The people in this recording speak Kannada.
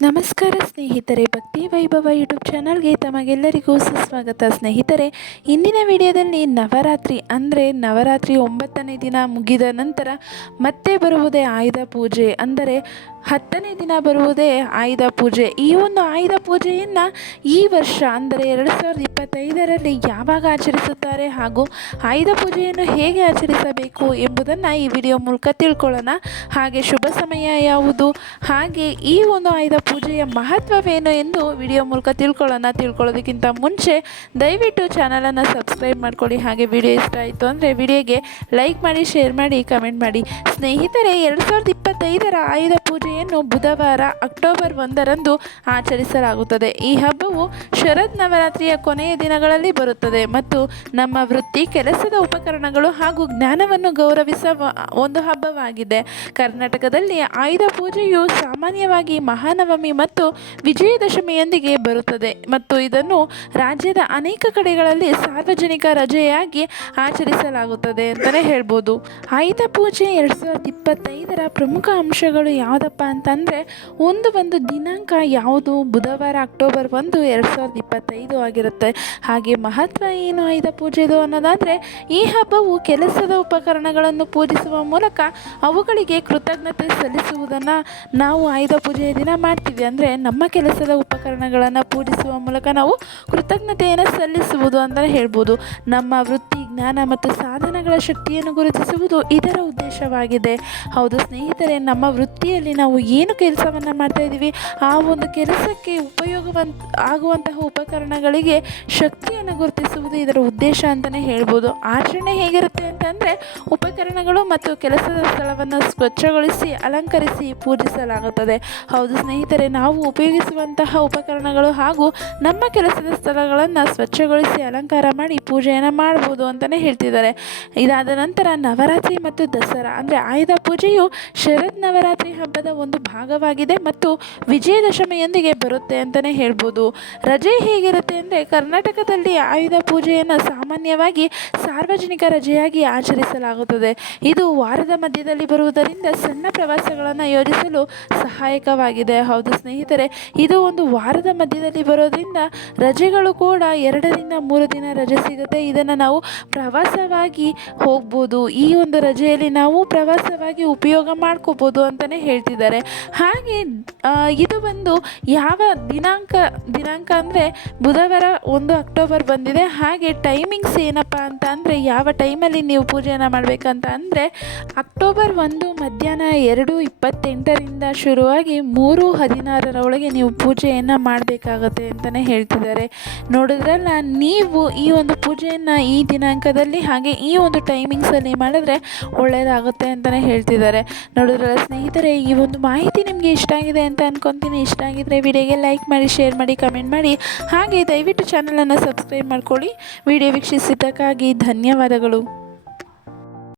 ನಮಸ್ಕಾರ ಸ್ನೇಹಿತರೆ, ಭಕ್ತಿ ವೈಭವ ಯೂಟ್ಯೂಬ್ ಚಾನಲ್ಗೆ ತಮಗೆಲ್ಲರಿಗೂ ಸುಸ್ವಾಗತ. ಸ್ನೇಹಿತರೆ, ಇಂದಿನ ವಿಡಿಯೋದಲ್ಲಿ ನವರಾತ್ರಿ ಅಂದರೆ ನವರಾತ್ರಿ ಒಂಬತ್ತನೇ ದಿನ ಮುಗಿದ ನಂತರ ಮತ್ತೆ ಬರುವುದೇ ಆಯುಧ ಪೂಜೆ. ಅಂದರೆ ಹತ್ತನೇ ದಿನ ಬರುವುದೇ ಆಯುಧ ಪೂಜೆ. ಈ ಒಂದು ಆಯುಧ ಪೂಜೆಯನ್ನು ಈ ವರ್ಷ ಅಂದರೆ ಎರಡು ಸಾವಿರದ ಇಪ್ಪತ್ತೈದರಲ್ಲಿ ಯಾವಾಗ ಆಚರಿಸುತ್ತಾರೆ ಹಾಗೂ ಆಯುಧ ಪೂಜೆಯನ್ನು ಹೇಗೆ ಆಚರಿಸಬೇಕು ಎಂಬುದನ್ನು ಈ ವಿಡಿಯೋ ಮೂಲಕ ತಿಳ್ಕೊಳ್ಳೋಣ. ಹಾಗೆ ಶುಭ ಸಮಯ ಯಾವುದು? ಹಾಗೆ ಈ ಒಂದು ಆಯುಧ ಪೂಜೆಯ ಮಹತ್ವವೇನು ಎಂದು ವಿಡಿಯೋ ಮೂಲಕ ತಿಳ್ಕೊಳ್ಳೋಣ. ತಿಳ್ಕೊಳ್ಳೋದಕ್ಕಿಂತ ಮುಂಚೆ ದಯವಿಟ್ಟು ಚಾನಲನ್ನು ಸಬ್ಸ್ಕ್ರೈಬ್ ಮಾಡ್ಕೊಳ್ಳಿ. ಹಾಗೆ ವಿಡಿಯೋ ಇಷ್ಟ ಆಯಿತು ಅಂದರೆ ವಿಡಿಯೋಗೆ ಲೈಕ್ ಮಾಡಿ ಶೇರ್ ಮಾಡಿ ಕಮೆಂಟ್ ಮಾಡಿ. ಸ್ನೇಹಿತರೆ, ಎರಡು ಸಾವಿರದ ಇಪ್ಪತ್ತೈದರ ಆಯುಧ ಪೂಜೆಯನ್ನು ಬುಧವಾರ ಅಕ್ಟೋಬರ್ ಒಂದರಂದು ಆಚರಿಸಲಾಗುತ್ತದೆ. ಈ ಹಬ್ಬವು ಶರದ್ ನವರಾತ್ರಿಯ ಕೊನೆಯ ದಿನಗಳಲ್ಲಿ ಬರುತ್ತದೆ ಮತ್ತು ನಮ್ಮ ವೃತ್ತಿ, ಕೆಲಸದ ಉಪಕರಣಗಳು ಹಾಗೂ ಜ್ಞಾನವನ್ನು ಗೌರವಿಸುವ ಒಂದು ಹಬ್ಬವಾಗಿದೆ. ಕರ್ನಾಟಕದಲ್ಲಿ ಆಯುಧ ಪೂಜೆಯು ಸಾಮಾನ್ಯವಾಗಿ ಮಹಾನವಮಿ ಮತ್ತು ವಿಜಯದಶಮಿಯೊಂದಿಗೆ ಬರುತ್ತದೆ ಮತ್ತು ಇದನ್ನು ರಾಜ್ಯದ ಅನೇಕ ಕಡೆಗಳಲ್ಲಿ ಸಾರ್ವಜನಿಕ ರಜೆಯಾಗಿ ಆಚರಿಸಲಾಗುತ್ತದೆ ಅಂತಲೇ ಹೇಳ್ಬೋದು. ಆಯುಧ ಪೂಜೆ ಎರಡು ಸಾವಿರದ ಇಪ್ಪತ್ತೈದರ ಪ್ರಮುಖ ಅಂಶಗಳು ಯಾವುದಪ್ಪ ಅಂತಂದರೆ, ಒಂದು ಒಂದು ದಿನಾಂಕ ಯಾವುದು? ಬುಧವಾರ, ಅಕ್ಟೋಬರ್ ಒಂದು, ಎರಡು ಸಾವಿರದ ಇಪ್ಪತ್ತೈದು ಆಗಿರುತ್ತೆ. ಹಾಗೆ ಮಹತ್ವ ಏನು ಆಯುಧ ಪೂಜೆದು ಅನ್ನೋದಾದರೆ, ಈ ಹಬ್ಬವು ಕೆಲಸದ ಉಪಕರಣಗಳನ್ನು ಪೂಜಿಸುವ ಮೂಲಕ ಅವುಗಳಿಗೆ ಕೃತಜ್ಞತೆ ಸಲ್ಲಿಸುವುದನ್ನು ನಾವು ಆಯುಧ ಪೂಜೆಯ ದಿನ ಮಾಡ್ತೀವಿ. ಅಂದರೆ ನಮ್ಮ ಕೆಲಸದ ಉಪಕರಣಗಳನ್ನು ಪೂಜಿಸುವ ಮೂಲಕ ನಾವು ಕೃತಜ್ಞತೆಯನ್ನು ಸಲ್ಲಿಸುವುದು ಅಂತಲೇ ಹೇಳ್ಬೋದು. ನಮ್ಮ ವೃತ್ತಿ ಜ್ಞಾನ ಮತ್ತು ಸಾಧನಗಳ ಶಕ್ತಿಯನ್ನು ಗುರುತಿಸುವುದು ಇದರ ಉದ್ದೇಶವಾಗಿದೆ. ಹೌದು ಸ್ನೇಹಿತರೆ, ನಮ್ಮ ವೃತ್ತಿಯಲ್ಲಿ ನಾವು ಏನು ಕೆಲಸವನ್ನು ಮಾಡ್ತಾ ಇದ್ದೀವಿ, ಆ ಒಂದು ಕೆಲಸಕ್ಕೆ ಉಪಯೋಗವಂತ, ಆಗುವಂತಹ ಉಪಕರಣಗಳಿಗೆ ಶಕ್ತಿಯನ್ನು ಗುರುತಿಸುವುದು ಇದರ ಉದ್ದೇಶ ಅಂತಲೇ ಹೇಳ್ಬೋದು. ಆಚರಣೆ ಹೇಗಿರುತ್ತೆ ಅಂತಂದರೆ, ಉಪಕರಣಗಳು ಮತ್ತು ಕೆಲಸದ ಸ್ಥಳವನ್ನು ಸ್ವಚ್ಛಗೊಳಿಸಿ, ಅಲಂಕರಿಸಿ, ಪೂಜಿಸಲಾಗುತ್ತದೆ. ಹೌದು ಸ್ನೇಹಿತರೆ, ನಾವು ಉಪಯೋಗಿಸುವಂತಹ ಉಪಕರಣಗಳು ಹಾಗೂ ನಮ್ಮ ಕೆಲಸದ ಸ್ಥಳಗಳನ್ನು ಸ್ವಚ್ಛಗೊಳಿಸಿ, ಅಲಂಕಾರ ಮಾಡಿ, ಪೂಜೆಯನ್ನು ಮಾಡ್ಬೋದು ಅಂತಲೇ ಹೇಳ್ತಿದ್ದಾರೆ. ಇದಾದ ನಂತರ ನವರಾತ್ರಿ ಮತ್ತು ದಸರಾ, ಅಂದರೆ ಆಯುಧ ಪೂಜೆಯು ಶರತ್ ನವರಾತ್ರಿ ಹಬ್ಬದ ಒಂದು ಭಾಗವಾಗಿದೆ ಮತ್ತು ವಿಜಯದಶಮಿಯೊಂದಿಗೆ ಬರುತ್ತೆ ಅಂತಲೇ ಹೇಳ್ಬೋದು. ರಜೆ ಹೇಗಿರುತ್ತೆ ಅಂದರೆ ಕರ್ನಾಟಕದಲ್ಲಿ ಆಯುಧ ಪೂಜೆಯನ್ನು ಸಾಮಾನ್ಯವಾಗಿ ಸಾರ್ವಜನಿಕ ರಜೆಯಾಗಿ ಆಚರಿಸಲಾಗುತ್ತದೆ. ಇದು ವಾರದ ಮಧ್ಯದಲ್ಲಿ ಬರುವುದರಿಂದ ಸಣ್ಣ ಪ್ರವಾಸಗಳನ್ನು ಯೋಜಿಸಲು ಸಹಾಯಕವಾಗಿದೆ. ಹೌದು ಸ್ನೇಹಿತರೆ, ಇದು ಒಂದು ವಾರದ ಮಧ್ಯದಲ್ಲಿ ಬರೋದ್ರಿಂದ ರಜೆಗಳು ಕೂಡ ಎರಡರಿಂದ ಮೂರು ದಿನ ರಜೆ ಸಿಗುತ್ತೆ. ಇದನ್ನು ನಾವು ಪ್ರವಾಸವಾಗಿ ಹೋಗ್ಬೋದು. ಈ ಒಂದು ರಜೆಯಲ್ಲಿ ನಾವು ಪ್ರವಾಸವಾಗಿ ಉಪಯೋಗ ಮಾಡ್ಕೋಬೋದು ಅಂತಲೇ ಹೇಳ್ತಿದ್ದಾರೆ. ಹಾಗೆ ಇದು ಬಂದು ಯಾವ ದಿನಾಂಕ ದಿನಾಂಕ ಅಂದರೆ ಬುಧವಾರ ಒಂದು ಅಕ್ಟೋಬರ್ ಬಂದಿದೆ. ಹಾಗೆ ಟೈಮಿಂಗ್ಸ್ ಏನಪ್ಪ ಅಂತ ಅಂದರೆ ಯಾವ ಟೈಮಲ್ಲಿ ನೀವು ಪೂಜೆಯನ್ನು ಮಾಡಬೇಕಂತ ಅಂದರೆ ಅಕ್ಟೋಬರ್ ಒಂದು ಮಧ್ಯಾಹ್ನ ಎರಡು ಇಪ್ಪತ್ತೆಂಟರಿಂದ ಶುರುವಾಗಿ ಮೂರು ಹದಿನಾರರ ಒಳಗೆ ನೀವು ಪೂಜೆಯನ್ನು ಮಾಡಬೇಕಾಗತ್ತೆ ಅಂತಲೇ ಹೇಳ್ತಿದ್ದಾರೆ. ನೋಡಿದ್ರಲ್ಲ, ನೀವು ಈ ಒಂದು ಪೂಜೆಯನ್ನು ಈ ದಿನಾಂಕದಲ್ಲಿ ಹಾಗೆ ಈ ಒಂದು ಟೈಮಿಂಗ್ಸಲ್ಲಿ ಮಾಡಿದ್ರೆ ಒಳ್ಳೆಯದಾಗುತ್ತೆ ಅಂತಲೇ ಹೇಳ್ತಿದ್ದಾರೆ. ನೋಡಿದ್ರಲ್ಲ ಸ್ನೇಹಿತರೆ, ಈ ಒಂದು ಮಾಹಿತಿ ನಿಮಗೆ ಇಷ್ಟ ಆಗಿದೆ ಅಂತ ಅಂದ್ಕೊತೀನಿ ಇಷ್ಟ ಆಗಿದ್ರೆ ವಿಡಿಯೋಗೆ ಲೈಕ್ ಮಾಡಿ ಶೇರ್ ಮಾಡಿ ಕಮೆಂಟ್ ಮಾಡಿ. ಹಾಗೆ ದಯವಿಟ್ಟು ಚಾನಲನ್ನು ಸಬ್ಸ್ಕ್ರೈಬ್ ಮಾಡ್ಕೊಳ್ಳಿ. ವಿಡಿಯೋ ವೀಕ್ಷಿಸಿದ್ದಕ್ಕಾಗಿ ಧನ್ಯವಾದಗಳು.